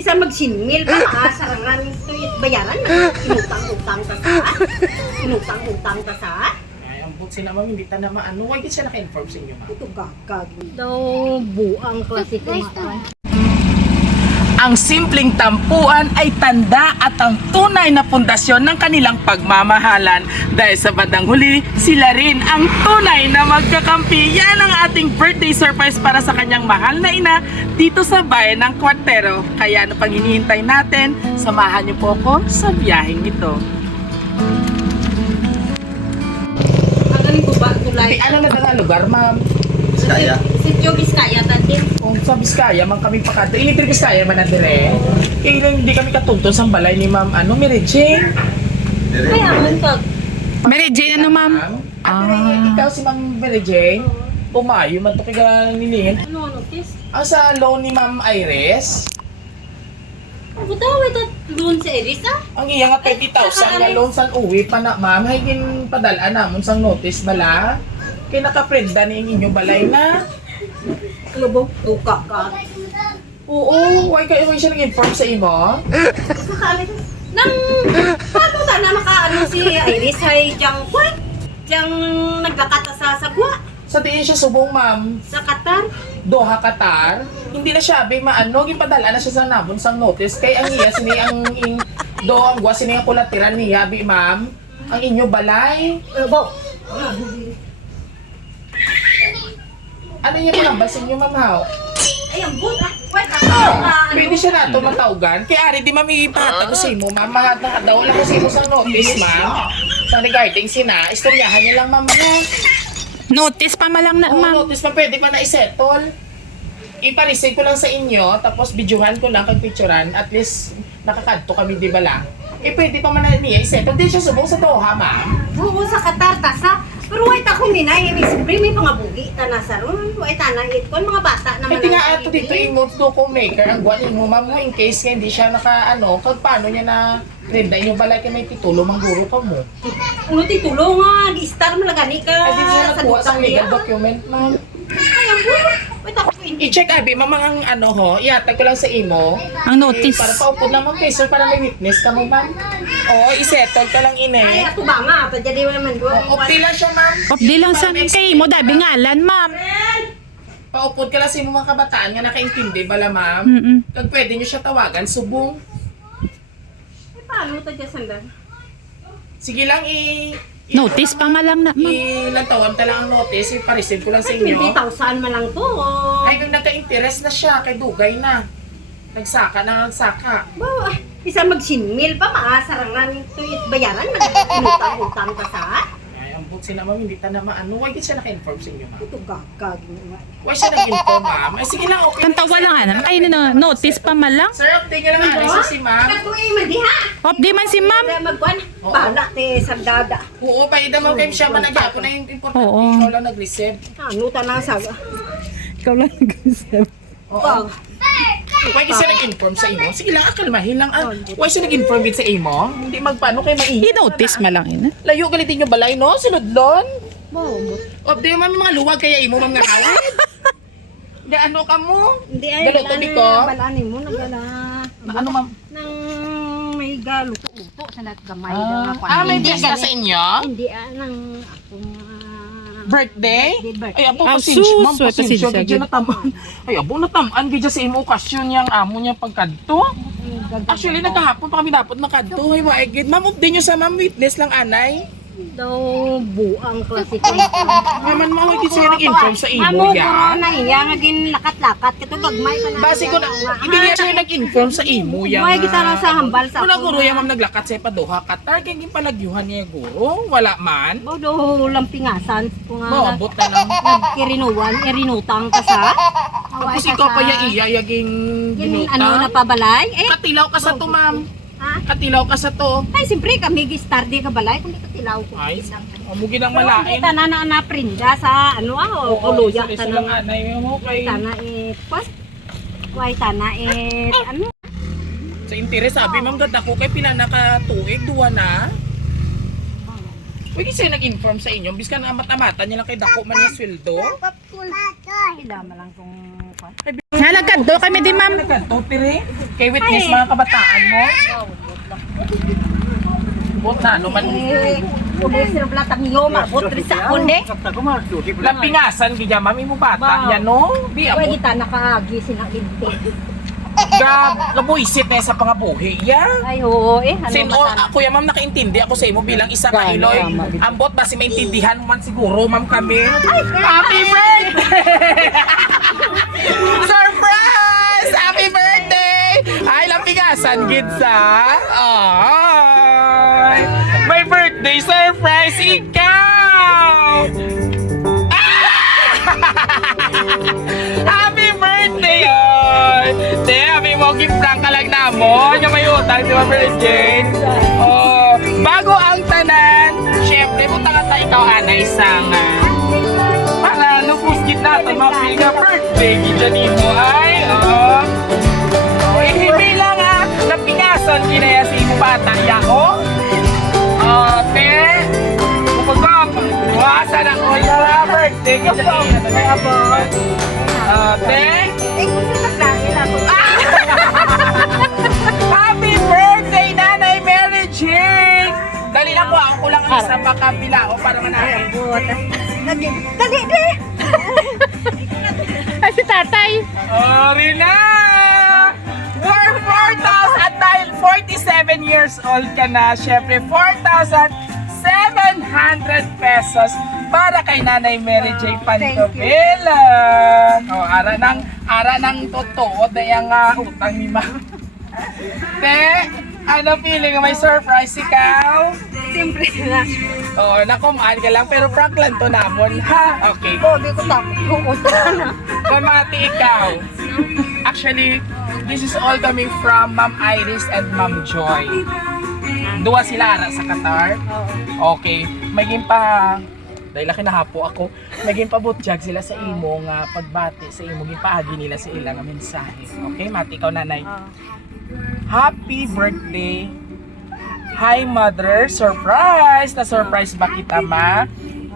Isa magsingil pa, sarangan ito bayaran. Inutang-utang ka sa? Inutang-utang ka sa? Ay, ang butsi naman, hindi ta na maano. Why di siya naka-inform sa inyo, ma'am? Ito gagag. Daw buang klase kumain. Ang simpleng tampuan ay tanda at ang tunay na pundasyon ng kanilang pagmamahalan. Dahil sa bandang huli, sila rin ang tunay na magkakampi. Yan ang ating birthday surprise para sa kanyang mahal na ina dito sa bayan ng Cuartero. Kaya ano pang hinihintay natin, samahan niyo po ako sa biyaheng ito. Ang galing ko ba tulay? Ano na nga lugar, ma'am? Biskaya. Sityo Biskaya tadi. Kung sa Biskaya, man kami pakata. Ilitri Biskaya man na dire. Kaya hindi kami katuntun sa balay ni ma'am, Mary Jane. Kaya mo pag Mary Jane, ano ma'am? Ikaw si Ma'am Mary Jane. Pumayo man to kaya nilingin. ano notice? Ang sa loan ni Ma'am Iris, Ako daw ito loan sa Iris ah. ang iya nga 30,000 na loan sa uwi pa na ma'am. Higin padala namon sang notice bala. Kaya nakaprenda ni inyo balay na. Ano ba? Tuka ka. Oo, why kayo siya nag-inform sa imo? Nang paano na makaano si Iris ay diyang kwan? Diyang naglakata sa sagwa Sa tiin siya subong ma'am. sa Qatar. Doha Qatar, hindi na siya be maano, gipadala na siya sa nabon sang notice kay ang iya sini ang do ang gwa sini ang kulatiran niya bi ma'am. Ang inyo balay. Bo. Ano niya po basin niyo ma'am haw? Ayun, but ah. Wait, Pwede siya na ito mataugan. Kaya ari di mami ipahatag ko sa imo ma'am. Mahatag daw lang ko sa imo sang notice ma'am. Sa regarding sina, istoryahan niya lang ma'am na. Notice pa malang na, Oo, ma'am. notice pa pwede pa na isettle. Iparisay ko lang sa inyo, tapos videohan ko lang kay picturean. At least nakakadto kami di ba lang. Pwede pa man na niya isettle. Di siya subong sa Doha ma'am. Oo, sa Qatar tasa. Pero wait ako minay, siyempre may pangabugi ta na sa ron. Wait na kon mga bata naman. Pwede nga ato dito emote do maker ang guwan mo ma'am in case nga hindi siya naka ano, kag paano niya na renda inyo balay kay may titulo mangguro ka mo. Ano titulo nga, gi-star mo lang gani ka. Ay di mo nakuha dutang sang legal niya. document ma'am. Ayun, wait ako I-check abi mamang ang ano ho, ihatag ko lang sa imo. Ang notice. Para paupod lang ma'am sir para may witness ka mo ma'am. Oo, isettle ka lang Ay, ine. ato ba nga, jadi mo naman doon. Opti lang siya ma'am. Di lang sa kay mo, dabi ngalan, ma'am. Paupod ka lang sa imo mga kabataan nga nakaintindi bala ma'am. Mm-mm. Kag pwede niyo siya tawagan subong. Ay, paano ta dyan sanda? Sige lang Notice pa malang na, ma'am. ilang taon ta lang ang notice, ipareceive ko lang sa inyo. 20,000 man lang to. Ay, nung nagka-interest na siya, kay Dugay na. Nagsaka na nagsaka. Wow, isa magsingil pa, maasarangan ito bayaran. Inutang-utang ka sa? Ay, ang butsi naman, hindi ta na maano. Why di siya naka-inform sa inyo, ma'am? Ito gagag. Why siya nag-inform, ma'am? Ay, sige lang, okay. Ang tawa lang, ano? Ay, notice pa malang. Sir, update niya lang ano si ma'am. Ito ay mandiha. Di man si ma'am. Magkuhan, Oo. bahala te sandada. Oo, pa ida mo kayo siya managyapo na yung importante. Oo. Ikaw lang nag-receive. Ano ta na sa? Ikaw lang nag-usap. Oo. Why di siya nag-inform sa imo? Sige lang, akalmahin lang. Why siya nag-inform din sa imo? Hindi magpaano kayo mainit. I-notice malang ina. Layo galitin yung balay, no? Sinudlon. Bo, Update mo mga luwag kaya imo, ma'am nga hawid. Hindi, ano ka mo? hindi ay Galo, tubi ko. balanin mo nagala. Ano, ma'am? Nang may galuto-luto sa lahat gamay na kwan. May Hindi piyesta gani- sa inyo? Hindi nang akong Birthday? birthday. Ay, abo, Ah, pasensya, ma'am, sus, pasensya. pasensya, Gidya gid. natamaan. Ay, abo, natamaan. Gidya sa imo okasyon niyang amo niya pagkadto. Actually, nagkahapon pa kami dapat makadto. Ay, maigid. Ma'am, update niyo sa ma'am witness lang, anay. daw buang klase ko. Naman mo, hindi siya nag-inform sa imo Amo yan. corona iya nga gin lakat-lakat kito gagmay ka na. Base ko na, hindi niya siya nag-inform sa imo yan. May kita lang sa hambal sa. Una guro yan, ma'am, naglakat sa Padoha, Qatar. Kaya yung palagyuhan niya, guro. Wala man. Bodo lampingasan ko nga. Maabot na lang. Nagkirinuwan, irinutang ka sa. Tapos ikaw pa iya, yaging Gin binuta. ano na pabalay? Eh, Katilaw ka sa to, ma'am. ha? Katilaw ka sa to. Ay, siyempre kami gistar di ka balay kung di ka tilaw ko. Ay, amugi ng Pero malain. kita na prinda sa ano o kuluya isa ta lang na. anay mo kay Tana pas. Kuay tana ano? sa interes sabi ma'am ganda ko kay pila na ka tuig duwa na. Pwede siya nag-inform sa inyo, bis ka na mata-mata niya lang kay dako man yung sweldo. Ilama lang kung... Nalagad do kami di ma'am. Nagkanto, pire. Kay witness mga kabataan mo. Bot na, naman. Pulis na platang iyo, mabot rin sa kundi. Lampingasan, gaya mami mo bata. Yan no? Di Kaya amo. kita nakagising ang lintik. Nabuisit na sa pangabuhi. Yan. Ay, oo eh. Sin kuya ma'am nakaintindi ako sa imo bilang isa ka Iloy. Ambot basi maintindihan mo man siguro ma'am kami. Happy birthday! Surprise! Happy birthday! Ay lampigasan gid sa. Ay! My birthday surprise ikaw! Happy birthday! Oy! Te, happy mo gimprank ka lang na mo. Yung may utang, di ba, Mary Jane? Oh, bago ang tanan, syempre, punta ka tayo ikaw, Ana, isang para lupuskit natin, mapil nga birthday, gidyan mo ay, oh. Oh, hindi lang napingason, kinaya si mo bata, yako. Oh, te, kupagpag, wasan ako yung birthday, gidyan mo, te, happy birthday, Nanay Mary Jane! Dali lang po, ako lang ang isang makapilao para manahin. Dali, di! Ay, si tatay. Rina! We're 4,000 at dahil 47 years old ka na, syempre 4,700 pesos para kay Nanay Mary J. Pantopelan. O, ara ng totoo, dahil nga utang ni Ma. Te, ano feeling may surprise ikaw? Siyempre na. Oo, nakumaan ka lang, pero prank lang to namon, ha? Okay. Bobi ko tapos kukutan na. Kamati ikaw. Actually, this is all coming from Ma'am Iris and Ma'am Joy. Duwa sila ara sa Qatar. Okay. Maging pa dahil laki nahapo ako, naging pabutyag sila sa imo nga pagbati sa imo gipaagi nila sa ilang nga mensahe. Okay, mati ikaw nanay. Happy birthday. Hi mother, surprise! Na surprise ba kita ma?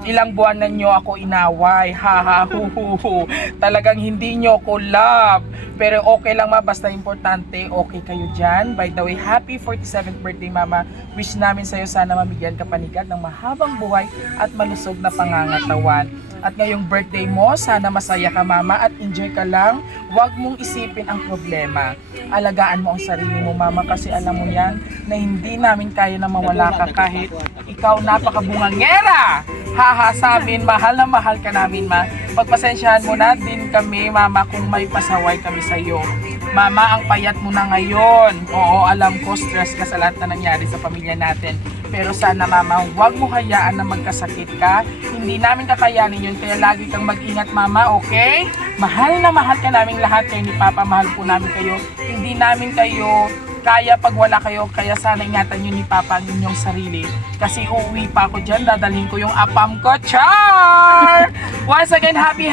Ilang buwan na nyo ako inaway, ha ha hu hu hu. Talagang hindi nyo ako love. Pero okay lang ma, basta importante, okay kayo dyan. By the way, happy 47th birthday mama. Wish namin sa'yo sana mabigyan ka panigad ng mahabang buhay at malusog na pangangatawan. At ngayong birthday mo, sana masaya ka mama at enjoy ka lang. Huwag mong isipin ang problema. Alagaan mo ang sarili mo mama kasi alam mo yan na hindi namin kaya na mawala ka kahit ikaw napakabungangera. Haha sa amin, mahal na mahal ka namin ma. Pagpasensyahan mo na din kami mama kung may pasaway kami sa iyo. Mama, ang payat mo na ngayon. Oo, alam ko stress ka sa lahat na nangyari sa pamilya natin. Pero sana mama, huwag mo hayaan na magkasakit ka. Hindi namin kakayanin yun, kaya lagi kang mag-ingat mama, okay? Mahal na mahal ka namin lahat kayo ni Papa, mahal po namin kayo. Hindi namin kayo kaya pag wala kayo, kaya sana ingatan nyo ni Papa ang inyong sarili. Kasi uuwi pa ako dyan, dadalhin ko yung apam ko. Char! Once again, happy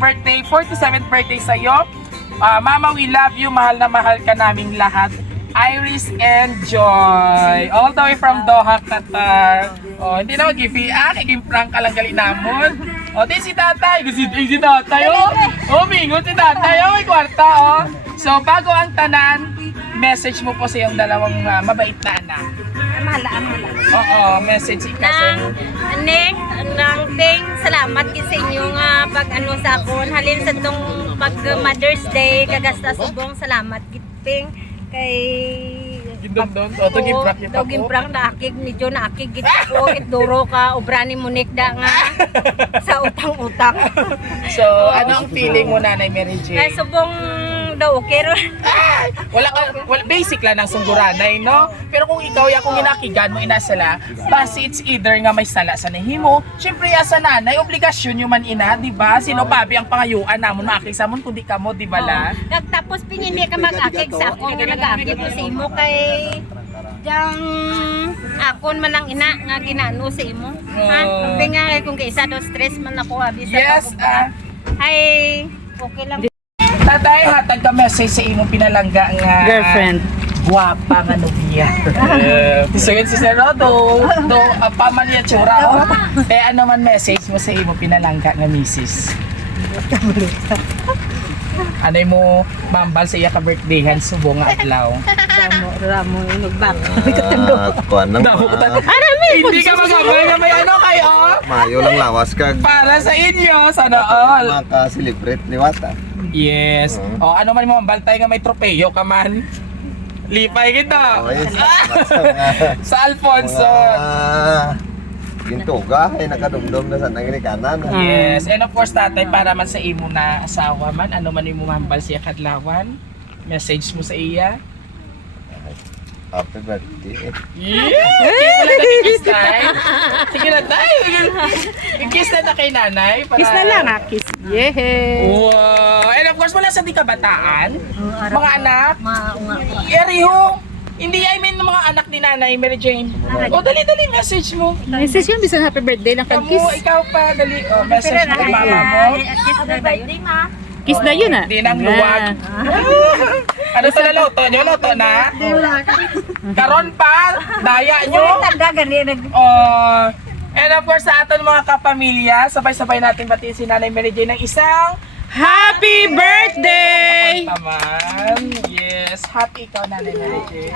birthday, 47th birthday sa'yo. Mama, we love you, mahal na mahal ka naming lahat. Iris and Joy, all the way from Doha, Qatar. Oh, hindi na mag-ifiak, prank ka lang gali namon. Oh, di si tatay, si tatay, oh, mingot si tatay, oh, may kwarta, oh. So, bago ang tanan, message mo po sa iyong dalawang mabait na anak. Amala. Oo, message kasi. Nang ting salamat gid sa inyo nga pag ano sa akon halin sa tong pag Mother's Day kagasta subong salamat gid ting kay Gindon. O to gimprank niya pa ko. Gimprank na akig medyo na akig gid ko itduro ka obrani monik da nga sa utang-utang. So, ano ang feeling mo Nanay Mary Jane? Kay subong daw okay ron. Wala basic lang ng sungguranay, no? Pero kung ikaw ya kung ginakigan mo inasala, basi it's either nga may sala sa nahimo. Syempre asa nanay, obligasyon yung man ina, di ba? Sino babi ang pangayuan namon maakig sa mon kundi kamo, di ba la? Tapos pinili ka mag-akig sa akon nga nag-akig ko sa imo kay dang akon man ang ina nga ginano sa imo. Ha? Sabi nga kung kaysa do stress man ako abi sa Yes, ay okay lang. Tatay, hatag ka message sa imong pinalangga nga Girlfriend. gwapa nga nobya. So yun si Sir Rodo, pamanya tsura. Ano man message mo sa imo pinalangga nga misis? Ano mo mambal sa iya ka birthdayhan subo nga adlaw? Ramo, inugbang. Kuan nang Hindi ka magabay nga may ano kayo? Mayo lang lawas kag Para sa inyo, sana all. maka-celebrate ni Wata. Yes. O ano man mo mambal tayo nga may tropeyo ka man. Lipay kita. Oh, yes. Salamat Sa Alfonso. Gintuga ay nakadumdum na sa nangirikanan. Yes. And of course, tatay, para man sa imo na asawa man, ano man yung mambal siya kadlawan, message mo sa iya. Happy birthday. Yeah! Wala na kiss tayo. Sige na tayo. Kiss na kay nanay. Para... Kiss na lang kiss. Yeah. Wow! And of course, wala sa di kabataan. Mga anak. Mga Eriho. Hindi, I mean, mga anak ni nanay, Mary Jane. O, dali-dali message mo. Message yun, bisan happy birthday lang kang kiss. Kamu, ikaw pa, dali. O, message mo kay mama mo. Happy birthday, ma. Kiss na yun Di nang luwag. Ano sa laloto nyo? Loto na? Karon pa? Daya nyo? Tanda gani nag And of course, sa aton mga kapamilya, sabay-sabay natin batiin si Nanay Mary Jane ng isang Happy birthday! naman. Yes, happy ikaw, Nanay Mary Jane.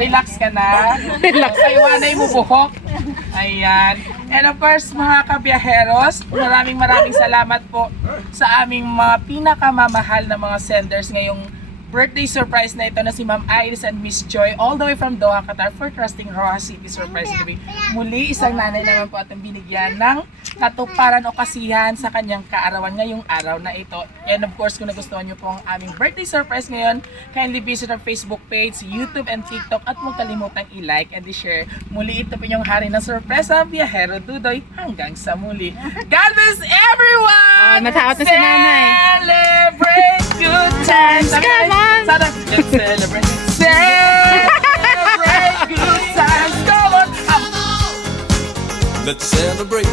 Relax ka na. Relax. Iwanay mo buhok. Ayan. And of course, mga kabiyaheros, maraming salamat po sa aming mga pinakamamahal na mga senders ngayong birthday surprise na ito na si Ma'am Iris and Miss Joy all the way from Doha, Qatar for trusting Roa City Surprise Gabi. Muli, isang nanay naman po atong binigyan ng natuparan o kasiyahan sa kanyang kaarawan ngayong araw na ito. And of course, kung nagustuhan nyo po ang aming birthday surprise ngayon, kindly visit our Facebook page, YouTube and TikTok at huwag kalimutang i-like and i-share. Muli, ito po yung hari ng sorpresa, Biyahero Dudoy. Hanggang sa muli. God bless everyone! Natakot na si nanay. Celebrate good times! Come on! Sana, let's celebrate! Celebrate good times! Come on! Let's celebrate